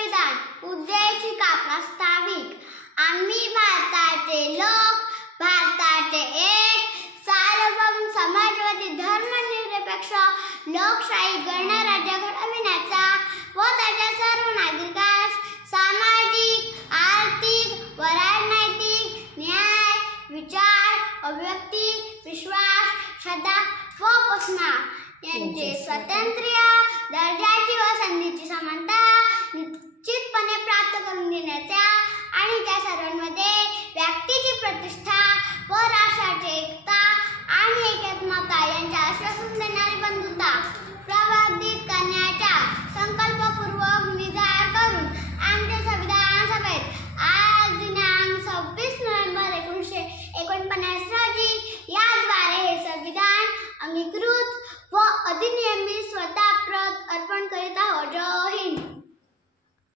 संविधान उद्देशिका प्रस्ताविक आम्ही भारताचे लोक, भारताचे एक सार्वभौम समाजवादी धर्मनिरपेक्ष लोकशाही गणराज्य घडविण्याचा व त्याच्या सर्व नागरिकांस सामाजिक, आर्थिक व राजनैतिक न्याय, विचार, अभिव्यक्ती, विश्वास, श्रद्धा व उपासना यांचे स्वातंत्र्य, दर्जा